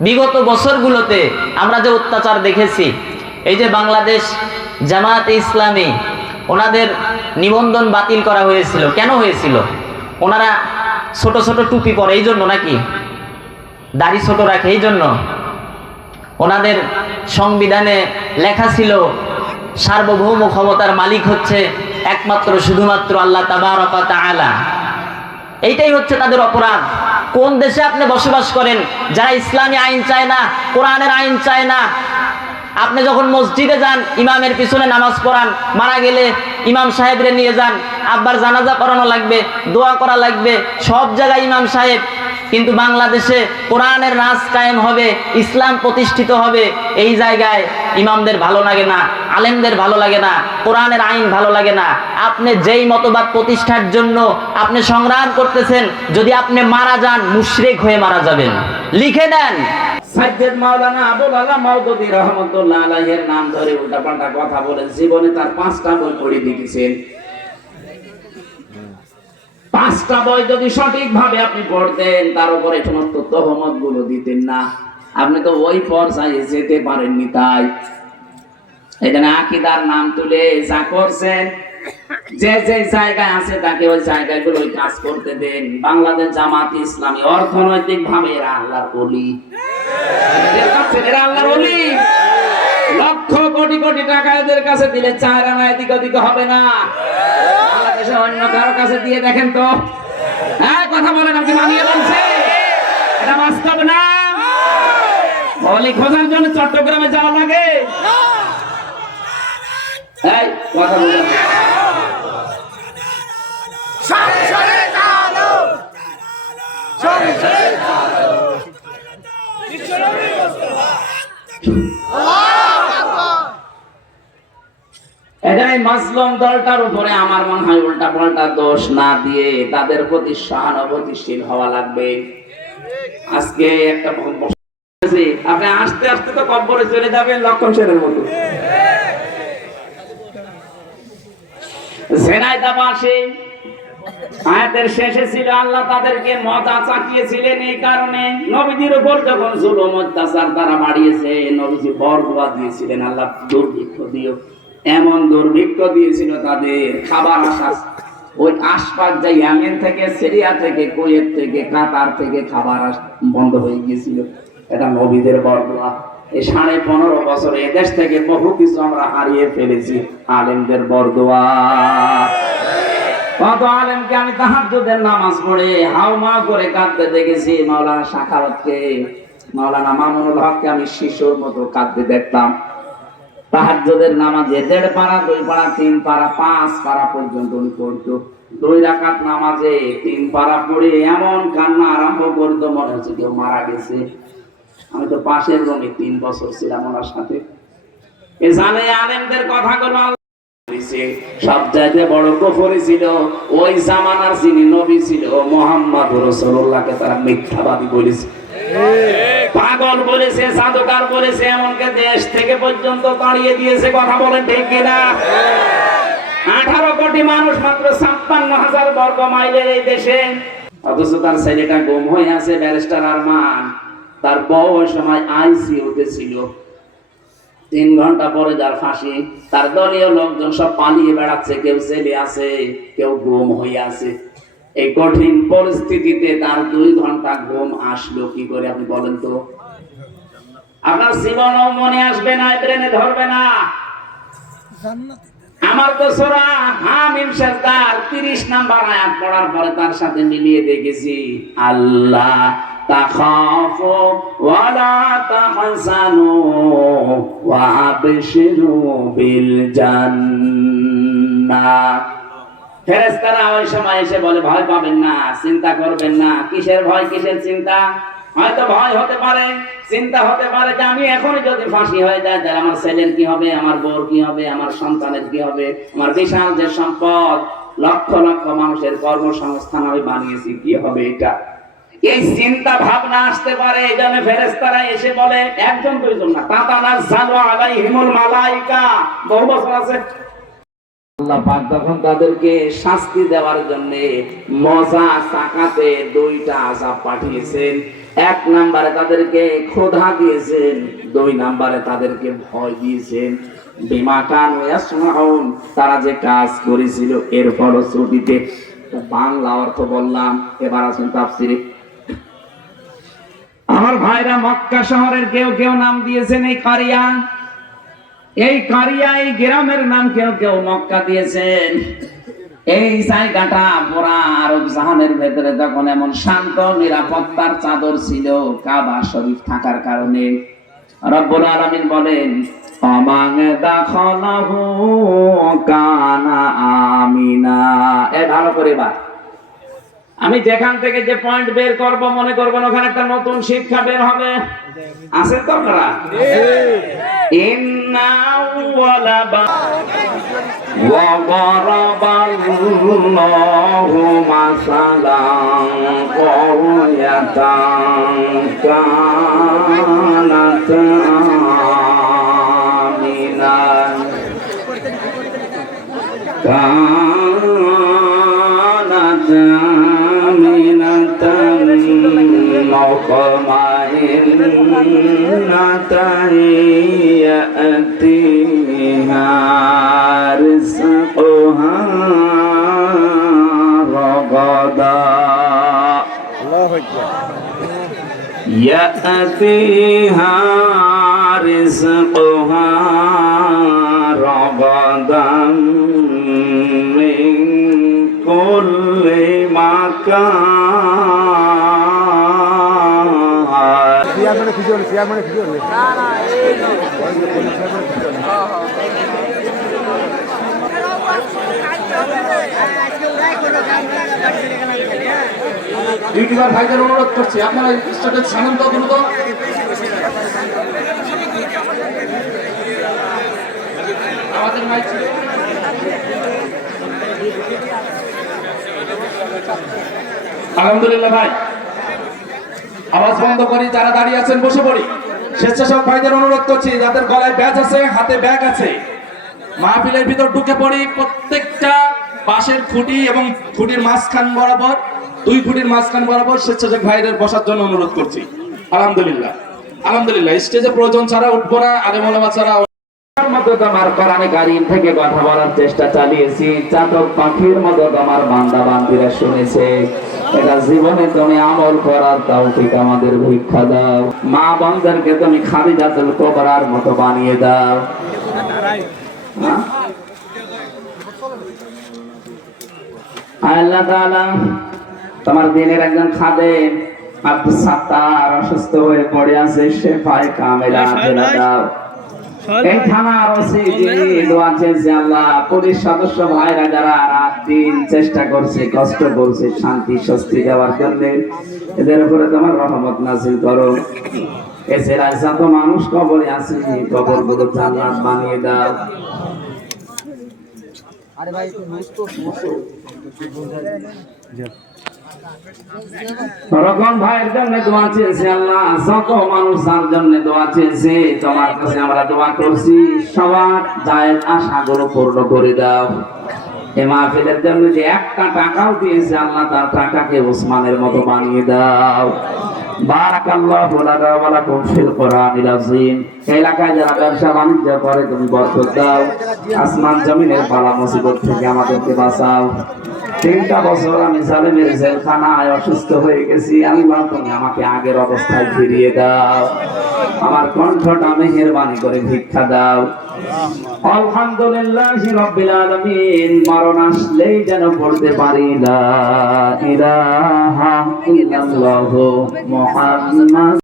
বিগত বছরগুলোতে আমরা যে অত্যাচার দেখেছি, এই যে বাংলাদেশ জামায়াতে ইসলামী, ওনাদের নিবন্ধন বাতিল করা হয়েছিল। কেন হয়েছিল? ওনারা ছোট ছোট টুপি পরে, এই জন্য নাকি? দাড়ি ছোট রাখে, এই জন্য। ওনাদের সংবিধানে লেখা ছিল, সার্বভৌম ক্ষমতার মালিক হচ্ছে একমাত্র শুধুমাত্র আল্লাহ তাবারকা তাআলা এইটাই হচ্ছে তাদের অপরাধ। কোন দেশে আপনি বসবাস করেন? যারা ইসলামী আইন চায় না, কোরআনের আইন চায় না, আপনি যখন মসজিদে যান, ইমামের পিছনে নামাজ পড়ান, মারা গেলে ইমাম সাহেবরে নিয়ে যান, আব্বার জানাজা করানো লাগবে, দোয়া করা লাগবে, সব জায়গায় ইমাম সাহেব কিন্তু বাংলাদেশে কোরআনের রাজ কায়েম হবে, ইসলাম প্রতিষ্ঠিত হবে, এই জায়গায় ইমামদের ভালো লাগে না, আলেমদের ভালো লাগে না, কোরআনের আইন ভালো লাগে না। আপনি যেই মতবাদ প্রতিষ্ঠার জন্য আপনি সংগ্রাম করতেছেন, যদি আপনি মারা যান, মুশরেক হয়ে মারা যাবেন। লিখে নেন। জীবনে তার পাঁচটা বই পড়ে দেখেছেন। পাঁচটা বই যদি সঠিকভাবে আপনি পড়তেন, তার উপরে সমস্ত তহমতগুলো দিতেন না। আপনি তো ওই পর্যায়ে যেতে পারেননি তাই। এখানে আকিদার নাম তুলে যা করছেন, যে যে জায়গায় আছে তাকে ওই জায়গাগুলো কাজ করতে দেন। বাংলাদেশ জামাত ইসলামী অর্থনৈতিক ভাবে এরা আল্লাহর বলি আল্লাহর ওলি। লক্ষ কোটি কোটি টাকা এদের কাছে দিলে চার আনা এদিক ওদিক হবে না। বাংলাদেশে অন্য কারও কাছে দিয়ে দেখেন তো। হ্যাঁ কথা বলেন, আপনি মানিয়ে বলছে এটা বাস্তব না। বলি খোঁজার জন্য চট্টগ্রামে যাওয়া লাগে। সংসারের এটাই মাসলুম দলটার উপরে আমার মনে হয় উল্টা পাল্টা দোষ না দিয়ে তাদের প্রতি সহানুভূতিশীল হওয়া লাগবে। আজকে একটা আপনি তো কব্বরে চলে যাবেন লক্ষণ সেনের মতো। আয়াতের শেষে ছিল আল্লাহ তাদেরকে মজা চাকিয়েছিলেন এই কারণে নবীজির উপর যখন অত্যাচার তারা বাড়িয়েছে, নবীজি দিয়েছিলেন, আল্লাহ দুর্ভিক্ষ দিও। এমন দুর্ভিক্ষ দিয়েছিল তাদের খাবার আসা ওই আশপাশ যে ইয়ামেন থেকে, সিরিয়া থেকে, কুয়েত থেকে, কাতার থেকে খাবার বন্ধ হয়ে গিয়েছিল। এটা নবীদের বরদোয়া এই সাড়ে পনেরো বছর থেকে বহু কিছু আমরা হারিয়ে ফেলেছি। আলেমদের বরদোয়া। কত আলেমকে আমি তাহাজ্জুদের নামাজ পড়ে হাউমা করে কাঁদতে দেখেছি। মাওলানা শাখাওয়াতকে মাওলানা মামুনুল হককে আমি শিশুর মতো কাঁদতে দেখতাম। তাহাজ্জুদের নামাজে দেড় পারা, দুই পারা, তিন পারা, পাঁচ পারা পর্যন্ত উনি পড়তো। দুই রাকাত নামাজে তিন পারা পড়ে এমন কান্না আরম্ভ করতো, মনে হচ্ছে কেউ মারা গেছে। আমি তো পাশের রুমে তিন বছর ছিলাম ওনার সাথে। এ জানে আলেমদের কথাগুলো আল্লাহ করেছে। সব চাইতে বড় কফরি ছিল ওই জামানার যিনি নবী ছিল, মোহাম্মদ রসুল্লাহকে তারা মিথ্যাবাদী বলেছে। পাগল বলেছে, সাধুকার বলেছে, এমনকি দেশ থেকে পর্যন্ত তাড়িয়ে দিয়েছে, কথা বলেন ঠিক কিনা? আঠারো কোটি মানুষ মাত্র ছাপ্পান্ন হাজার বর্গ মাইলের এই দেশে। অথচ তার ছেলেটা গুম হয়ে আছে, ব্যারিস্টার আর আরমান। তার বউ সময় আইসিইউতে ছিল। তিন ঘণ্টা পরে যার ফাঁসি, তার দলীয় লোকজন সব পালিয়ে বেড়াচ্ছে, কেউ জেলে আছে, কেউ গুম হয়ে আছে। এই কঠিন পরিস্থিতিতে তার দুই ঘণ্টা ঘুম আসলো কি করে আপনি বলেন তো? আপনার জীবনও মনে আসবে না, ব্রেনে ধরবে না। আমার তো সোরা হামিম সাজদার 30 নাম্বার আয়াত পড়ার পরে তার সাথে মিলিয়ে দেখেছি, আল্লাহ, তাখাফু ওয়ালা তাহসানু ওয়া আবশিরু বিল জান্নাহ। ফেরেশতারা ওই সময় এসে বলে, ভয় পাবেন না, চিন্তা করবেন না। কিসের ভয়, কিসের চিন্তা? হয়তো ভয় হতে পারে, চিন্তা হতে পারে যে আমি এখনই যদি ফাঁসি হয়ে যায় তাহলে আমার ছেলের কি হবে, আমার বউর কি হবে, আমার সন্তানের কি হবে? আমার বিশাল যে সম্পদ, লক্ষ লক্ষ মানুষের কর্মসংস্থান আমি বানিয়েছি, কি হবে এটা? এই চিন্তা ভাবনা আসতে পারে, এই জন্য ফেরেস্তারা এসে বলে, একজন, দুইজন না তাতানা জালু আলাইহিমুল মালাইকা। বহু বছর আছে আল্লাহ পাক তখন তাদেরকে শাস্তি দেওয়ার জন্য মজা চাকাতে দুইটা আজাব পাঠিয়েছেন। এক নম্বরে তাদেরকে ক্ষোধা দিয়েছেন, দুই নম্বরে তাদেরকে ভয় দিয়েছেন। বিমা কান ওয়াসমাউন, তারা যে কাজ করেছিল, এর ফলশ্রুতিতে বাংলা অর্থ বললাম, এবার আসুন তাফসিরে। আমার ভাইরা মক্কা শহরের কেউ কেউ নাম দিয়েছেন এই কারিয়া এই কারিয়া এই গ্রামের নাম কেউ কেউ মক্কা দিয়েছেন। এই জায়গাটা পুরা আরব জাহানের ভেতরে তখন এমন শান্ত নিরাপত্তার চাদর ছিল কাবা শরীফ থাকার কারণে। রব্বুল আলামিন বলেন অমাং দাখলাহু কানা আমিনা। এ ভালো করে বা আমি যেখান থেকে যে পয়েন্ট বের করব মনে করবেন ওখানে একটা নতুন শিক্ষা বের হবে। আছে তো আপনারা? ولبا وضرب الله مثلا قرية كانت آمنا كانت آمنة مطمئنة يأتيها رزقها رغدا من كل مكان ইউটিউবার ভাইদের অনুরোধ করছি। আপনারা স্টেটে ছাড়েন তো দ্রুত। আমাদের আলহামদুলিল্লাহ ভাই। আওয়াজ বন্ধ করি, যারা দাঁড়িয়ে আছেন, বসে পড়ি। স্বেচ্ছাসেবক ভাইদের অনুরোধ করছি, যাদের গলায় ব্যাজ আছে, হাতে ব্যাগ আছে, মাহফিলের ভিতর ঢুকে পড়ি। প্রত্যেকটা পাশের খুঁটি এবং খুঁটির মাঝখান বরাবর, দুই খুঁটির মাঝখান বরাবর স্বেচ্ছাসেবক ভাইদের বসার জন্য অনুরোধ করছি। আলহামদুলিল্লাহ। আলহামদুলিল্লাহ। স্টেজে প্রয়োজন ছাড়া উঠবো না আলেম ছাড়া থেকে কথা বলার চেষ্টা চালিয়েছি। পাখির মতো শুনেছে। আমল আমাদের দাও। মা বন্ধেরকে তুমি খাদিজাতুল কোবরার মতো বানিয়ে দাও। হ্যাঁ? আল্লাহ তাআলা তোমার দিনের একজন খাদেম আব্দুল সাত্তার অসুস্থ হয়ে পড়ে আছে সে পায় কামেলা দাও। এই থানার ওসি যিনি দোয়া চেয়েছে আল্লাহ পুলিশ সদস্য ভাইরা যারা রাত দিন চেষ্টা করছে কষ্ট করছে শান্তি স্বস্তি দেওয়ার জন্য এদের উপরে তোমার রহমত নাজিল করো। এছাড়া যত মানুষ কবরে আছে কবরগুলো জান্নাত বানিয়ে দাও। রকম ভাইয়ের জন্য দোয়া চেয়েছে আল্লাহ মানুষ যার জন্য দোয়া চেয়েছে। তোমার কাছে আমরা দোয়া করছি, সবার জায়েজ আশাগুলো পূর্ণ করে দাও। এ মাহফিলের জন্য যে একটা টাকাও দিয়েছে আল্লাহ, তার টাকাকে ওসমানের মতো বানিয়ে দাও। এলাকায় যারা ব্যবসা বাণিজ্য করে জমিনের তিনটা বছর আমি অসুস্থ হয়ে গেছি। তুমি আমাকে আগের অবস্থায় ফিরিয়ে দাও। আমার কণ্ঠটা মেহেরবানি করে ভিক্ষা দাও। আলহামদুলিল্লাহ রব্বিল আলামিন, মরণ আসলেই যেন পড়তে পারি না ইলাহা ইল্লাল্লাহু মুহাম্মাদ